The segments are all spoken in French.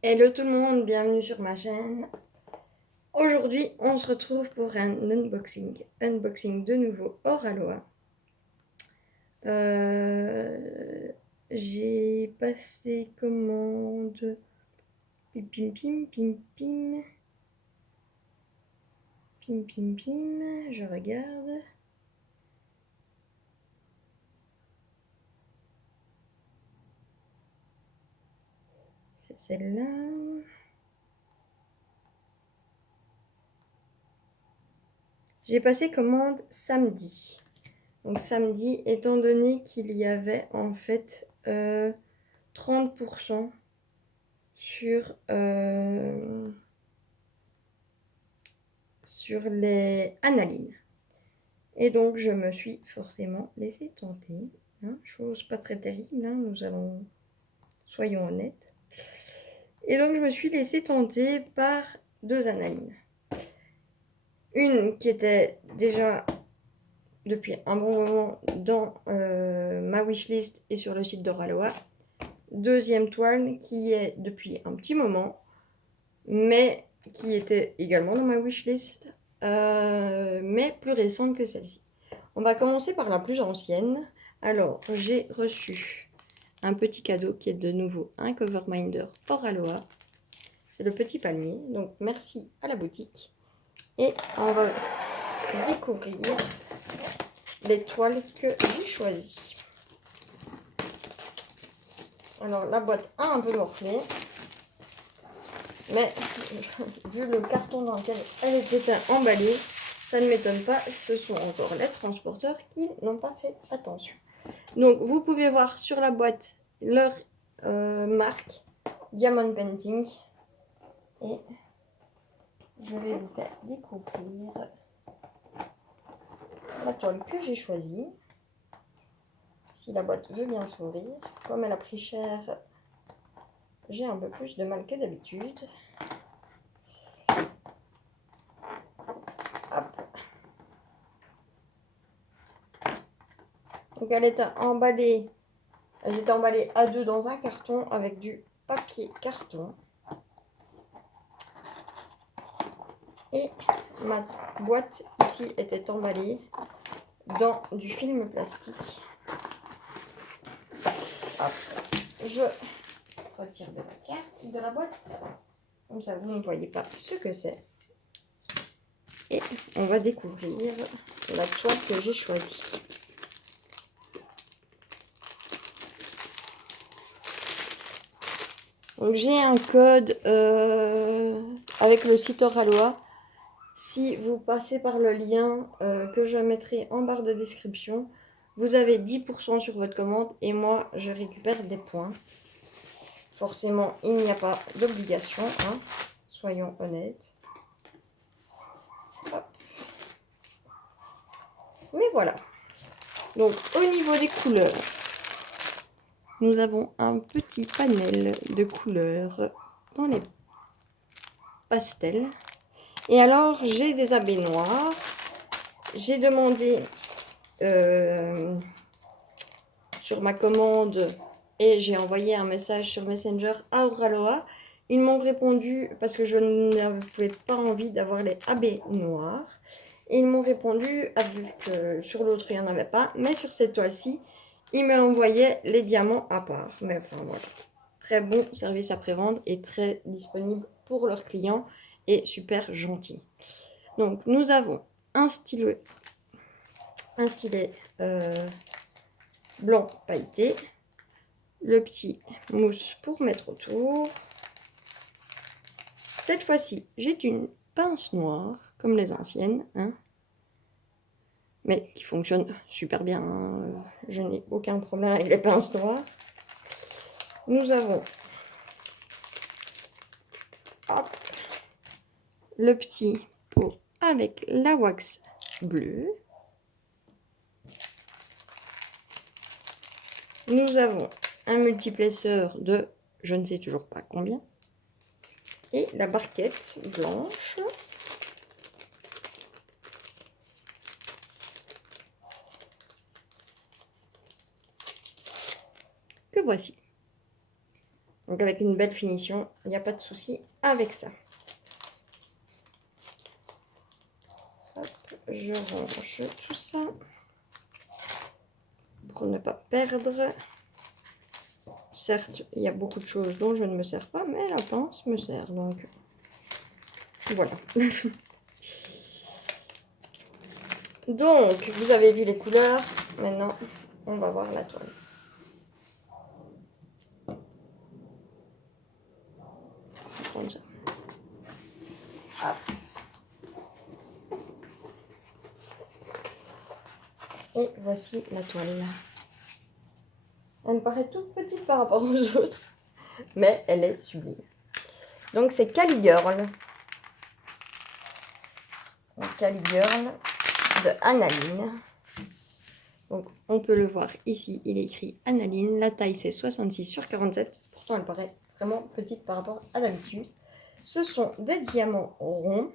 Hello tout le monde, bienvenue sur ma chaîne. Aujourd'hui, on se retrouve pour un unboxing. Unboxing de nouveau Oraloa. J'ai passé commande. Pim pim pim pim pim. Pim pim pim. Je regarde. C'est celle-là. J'ai passé commande samedi. Donc samedi, étant donné qu'il y avait en fait 30% sur les analines. Et donc, je me suis forcément laissée tenter. Hein, chose pas très terrible, hein, soyons honnêtes. Et donc, je me suis laissée tenter par deux analines. Une qui était déjà depuis un bon moment dans ma wishlist et sur le site d'Oraloa. Deuxième toile qui est depuis un petit moment, mais qui était également dans ma wishlist, mais plus récente que celle-ci. On va commencer par la plus ancienne. Alors, j'ai reçu un petit cadeau qui est de nouveau un cover minder Oraloa. C'est le petit palmier, donc merci à la boutique. Et on va découvrir les toiles que j'ai choisies. Alors, la boîte a un peu morflé, mais vu le carton dans lequel elle était emballée, ça ne m'étonne pas, ce sont encore les transporteurs qui n'ont pas fait attention. Donc vous pouvez voir sur la boîte leur marque Diamond Painting et je vais vous faire découvrir la toile que j'ai choisie. Si la boîte veut bien s'ouvrir, comme elle a pris cher, j'ai un peu plus de mal que d'habitude. Donc elle était emballée à deux dans un carton avec du papier carton. Et ma boîte ici était emballée dans du film plastique. Hop. Je retire de la carte de la boîte. Comme ça, vous ne voyez pas ce que c'est. Et on va découvrir la toile que j'ai choisie. Donc j'ai un code avec le site Oraloa. Si vous passez par le lien que je mettrai en barre de description, vous avez 10% sur votre commande et moi je récupère des points. Forcément, il n'y a pas d'obligation, hein, soyons honnêtes. Hop. Mais voilà. Donc au niveau des couleurs, nous avons un petit panel de couleurs dans les pastels. Et alors, j'ai des baignoires. J'ai demandé sur ma commande et j'ai envoyé un message sur Messenger à Oraloa. Ils m'ont répondu parce que je n'avais pas envie d'avoir les AB noirs. Et ils m'ont répondu, vu que sur l'autre il n'y en avait pas, mais sur cette toile-ci, ils m'envoyaient les diamants à part. Mais enfin voilà, très bon service après-vente et très disponible pour leurs clients et super gentil. Donc nous avons un stylet blanc pailleté, le petit mousse pour mettre autour. Cette fois-ci, j'ai une pince noire, comme les anciennes, hein, mais qui fonctionne super bien. Hein. Je n'ai aucun problème avec les pinces noires. Nous avons hop, le petit pot avec la wax bleue. Nous avons un multiplesseur de je ne sais toujours pas combien. Et la barquette blanche. Que voici. Donc avec une belle finition, il n'y a pas de souci avec ça. Hop, je range tout ça pour ne pas perdre. Certes, il y a beaucoup de choses dont je ne me sers pas, mais la pince me sert, donc voilà. Donc, vous avez vu les couleurs. Maintenant, on va voir la toile. Je vais prendre ça. Hop. Et voici la toile. Elle me paraît toute petite par rapport aux autres, mais elle est sublime. Donc, c'est Caligirl. Caligirl de Analine. Donc, on peut le voir ici, il est écrit Analine. La taille, c'est 66 sur 47. Pourtant, elle paraît vraiment petite par rapport à d'habitude. Ce sont des diamants ronds.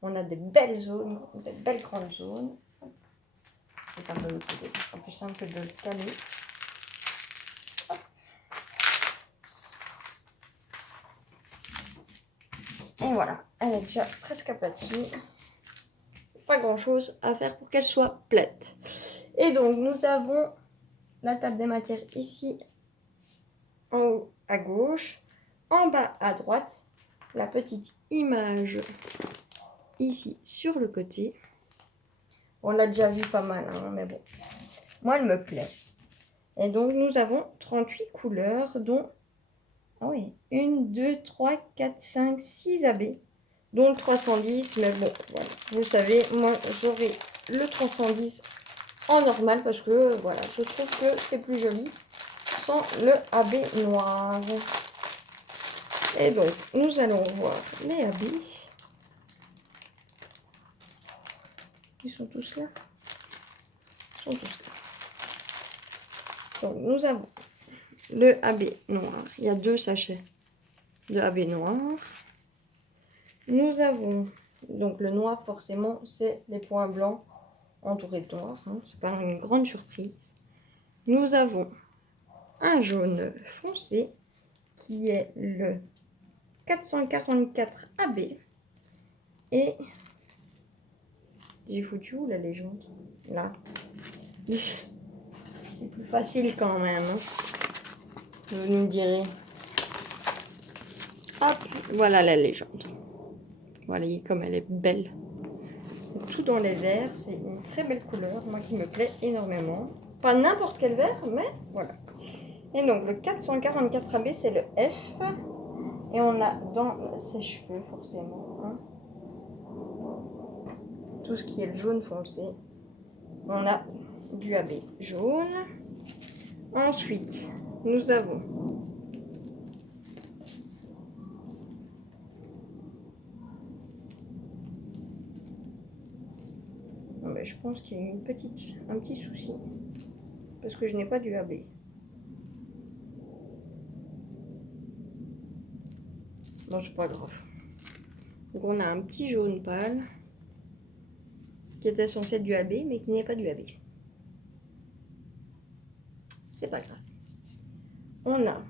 On a des belles zones, des belles grandes zones. Je vais faire de l'autre côté, ce sera plus simple que de le caler. Hop. Et voilà, elle est déjà presque aplatie. Pas grand chose à faire pour qu'elle soit plate. Et donc, nous avons la table des matières ici, en haut à gauche, en bas à droite, la petite image ici sur le côté. On l'a déjà vu pas mal, hein, mais bon, moi elle me plaît. Et donc nous avons 38 couleurs, dont 1, 2, 3, 4, 5, 6 AB, dont le 310, mais bon, voilà. Vous savez, moi j'aurai le 310 en normal parce que voilà, je trouve que c'est plus joli sans le AB noir. Et donc, nous allons voir les habits. Ils sont tous là. Ils sont tous là. Donc, nous avons le AB noir. Il y a 2 sachets de AB noir. Nous avons, donc le noir, forcément, c'est les points blancs entourés de noir. Hein. C'est pas une grande surprise. Nous avons un jaune foncé qui est le 444 AB. Et j'ai foutu où la légende? Là. C'est plus facile quand même. Hein. Vous nous direz. Hop, voilà la légende. Voilà, comme elle est belle. Tout dans les verts, c'est une très belle couleur, moi qui me plaît énormément. Pas n'importe quel vert, mais voilà. Et donc le 444 AB, c'est le F. Et on a dans ses cheveux, forcément, hein, tout ce qui est le jaune foncé. On a du AB jaune. Ensuite, nous avons je pense qu'il y a eu un petit souci parce que je n'ai pas du AB. Bon, c'est pas grave. Donc on a un petit jaune pâle qui était censé être du AB mais qui n'est pas du AB. C'est pas grave. On a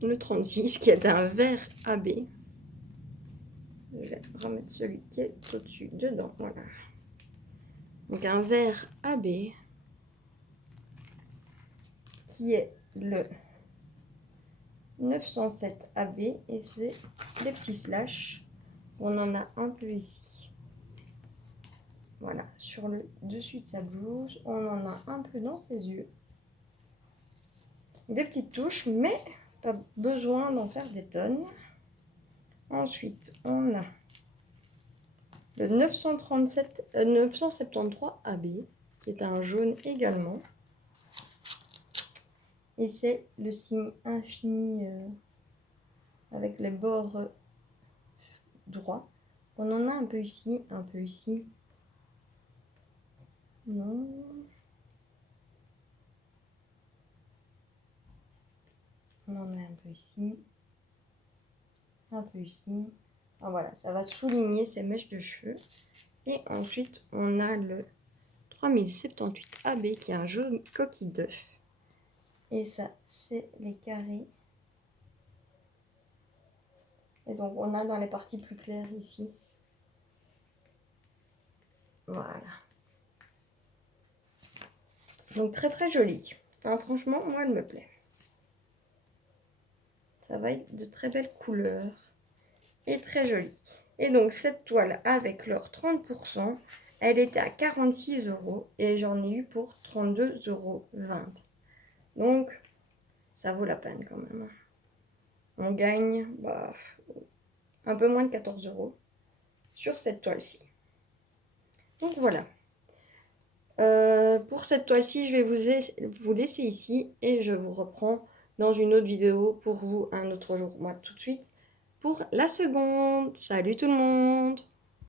le 36 qui est un vert AB. Je vais remettre celui qui est au-dessus dedans. Voilà. Donc un vert AB qui est le 907 AB et c'est des petits slash. On en a un peu ici. Voilà, sur le dessus de sa blouse, on en a un peu dans ses yeux. Des petites touches, mais pas besoin d'en faire des tonnes. Ensuite, on a le 973 AB, qui est un jaune également. Et c'est le signe infini avec les bords droits. On en a un peu ici, un peu ici. Non. On en a un peu ici. Un peu ici. Ah, voilà, ça va souligner ces mèches de cheveux. Et ensuite, on a le 3078 AB qui est un jaune coquille d'œuf. Et ça, c'est les carrés Et donc on a dans les parties plus claires ici. Voilà. Donc très très jolie. Hein, franchement, moi elle me plaît. Ça va être de très belles couleurs. Et très jolie. Et donc cette toile avec leur 30%, elle était à 46 € et j'en ai eu pour 32,20 €. Donc ça vaut la peine quand même. On gagne un peu moins de 14 € sur cette toile-ci. Donc voilà. Pour cette toile-ci, je vais vous laisser ici et je vous reprends dans une autre vidéo pour vous un autre jour. Moi tout de suite pour la seconde. Salut tout le monde!